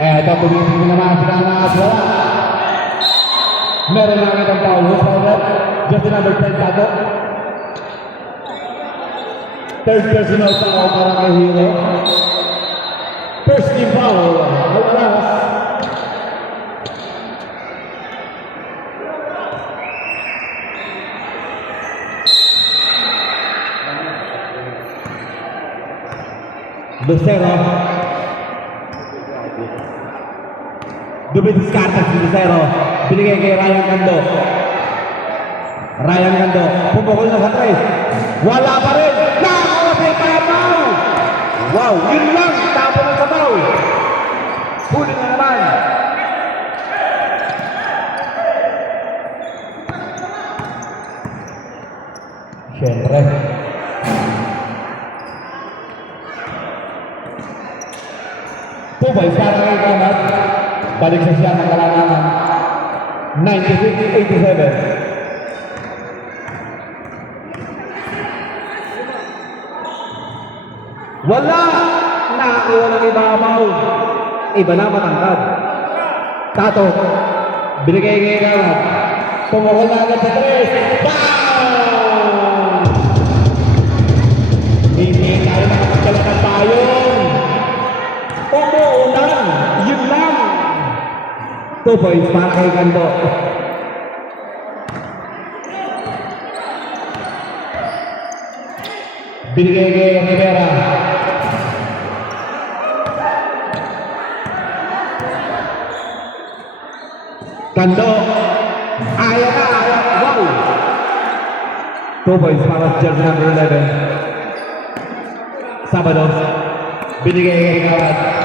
Eto, tumitingin naman sila mga aswala. Meron namin ang foul. Who's foul? Just number 10 tato. Third personal foul para kay Hero. First team foul. Alalas. Lucero. Dumidiskarte si Lucero. Binigay kay Ryan Gando. Ryan Gando. Pumukol na sa tres. Wala pa rin. Nakakuha sa ipayaw. Wow, yun lang. Tapo ng sabaw. Huli na naman. Siyempre. Tubay para kay Kamat. Balik sa siya ng kalanganan. 96-87. Wala! Nakakuha ng ibabaw. Iba na matangkad. Tato. Binigay kay Kamat. Pumukol na agad sa tres. Bang! Hindi tayo nakapagkalakan tayo. Umuulan. Yun lang. 2 points para kay Gando. Binigay kay Rivera. Gando. Ayaw na, ayaw. Wow! 2 points para jersey number 11. Sabado. Binigay kay Kamat.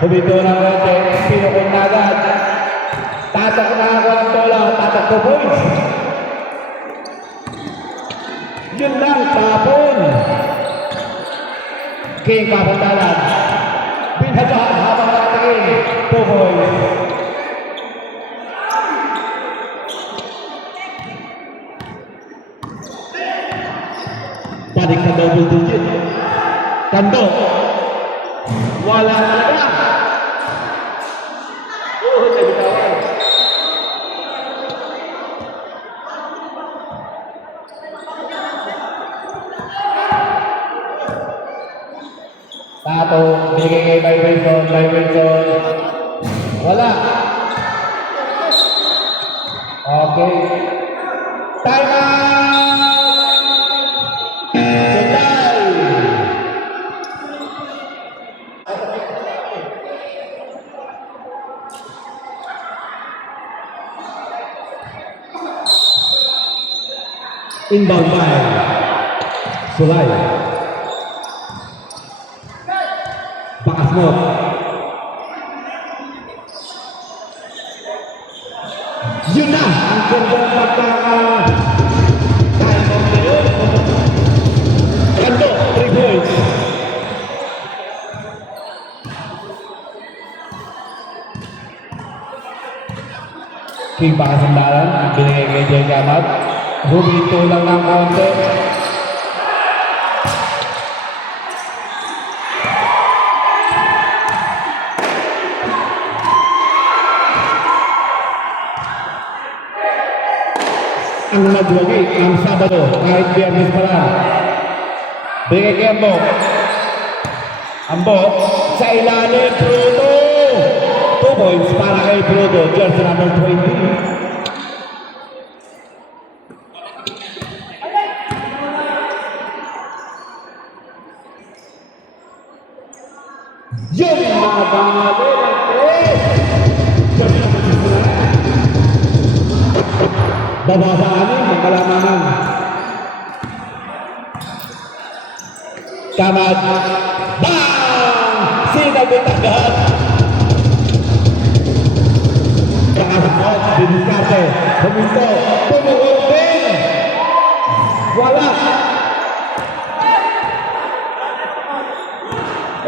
Humito ng konti, pinukon na agad. Tatak na ako ng tola, tatak 2 points. Yun lang, tapon. King kapuntalan. Binadaan habang nakatingin. 2 points. Balik sa double digit. Kando. Wala talaga. Nabitawan. Tato, binigay kay Wilson. Wala. Okay. Time out! Inbound by Sulay. Bakas mo. Yun na! Ang gandang time of the year. Gando, 3 points. King bakas ang dalan. Binigay kay Jay Kamat. Humito lang ng konti. Ang nagwagi ang Sabado kahit Biyernes pa lang. Bigay kay Ambo. Ambo sa ilalim, Bruto. 2 points para kay Bruto. Jersey number 20. Yung nabali ng tres. Babasaanin ang kalanganan. Kamat. Bang! Sinabit agad. Pakasakot. Diniskarte. Huminto. Tumulong din. Wala.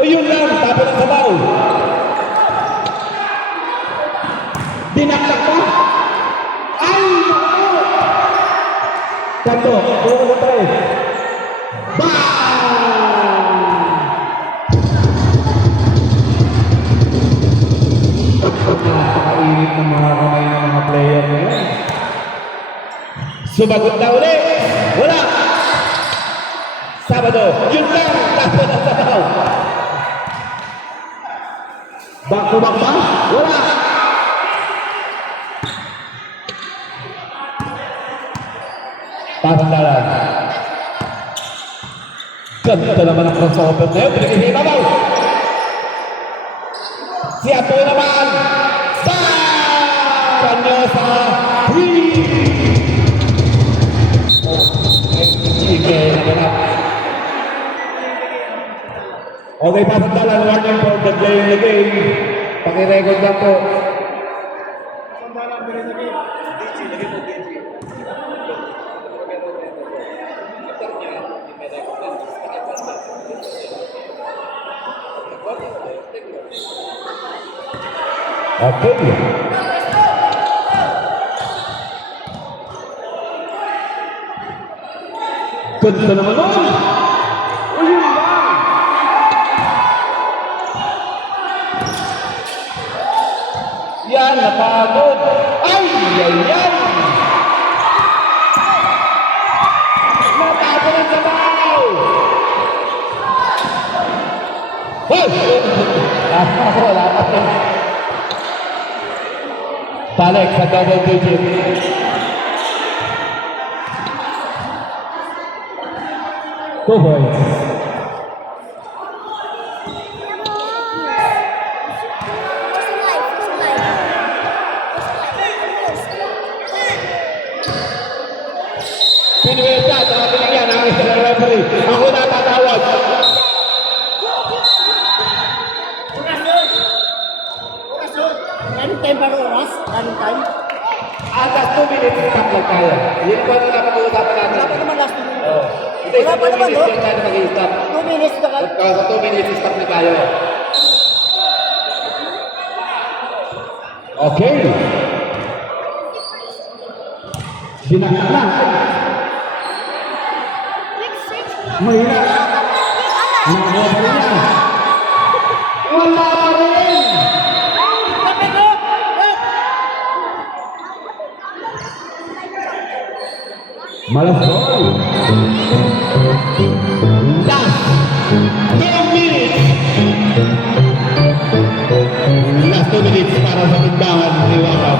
Yun lang, tapos ng sabaw. Dinaktak pa. Ay, naku! Kanto, puro sa tres. Bang! Sumagot na uli. Wala. Sabado. Yun lang. Tapos ang sabaw. Back to back ba? Wala. Pasandalan. Ganda naman ang crossover na yun. Pinagiging ibabaw. Si Apo naman. Sa Ranyosa. Okay, pasandalan. Warning for the play in the game. Pakirecord lang po. Okay. Ganda naman nun. Ayun lang. Yan, napagod. Ay, ay, ay. Napagod ang sabaw. Hoy! Wala pa ito. Balik sa double digit. Two points. Pinuwelta, pinigyan ang isa ng referee. Ako na tatawag. Time para oras? Anong time? Atas 2 minutes stop lang tayo. Yun po na napag-uusapan natin. Wala pa naman last minute. Oo. Hindi, Wala sa pa 2 naman, minutes no? yan tayo mag-i-stop. 2 minutes na ka. Sa 2 minutes stop na tayo. Okay. Sinakta na. Mahina. Nakuha pa rin yan. Wala pa rin. Malas ball. Last 2 minutes. Last 2 minutes para sa tindahan ni Wakaf.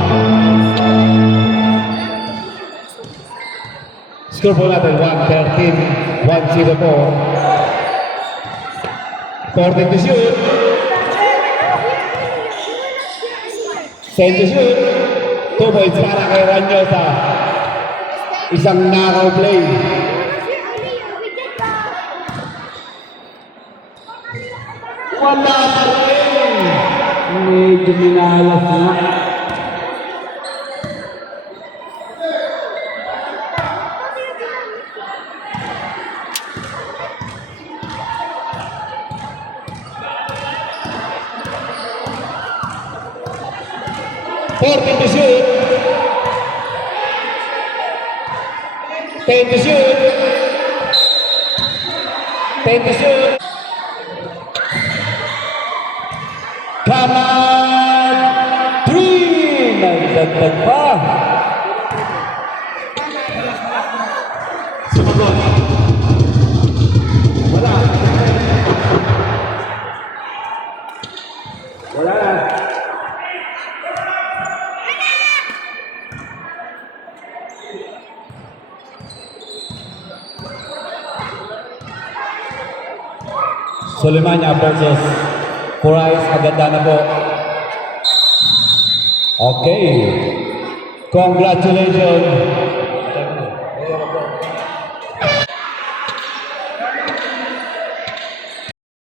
Score po natin 1-13, 1-0 po. 14 to shoot. 10 to shoot. 2 points para kay Ranyosa. Isang knockout play. Wala pa rin. Medyo minalas na. To shoot. 10 to shoot. 10 to shoot. Come on! 3! Nagdagdag pa. Sumagot. Wala. Wala na. Solimanya versus Kurais, aganda na po. Okay. Congratulations.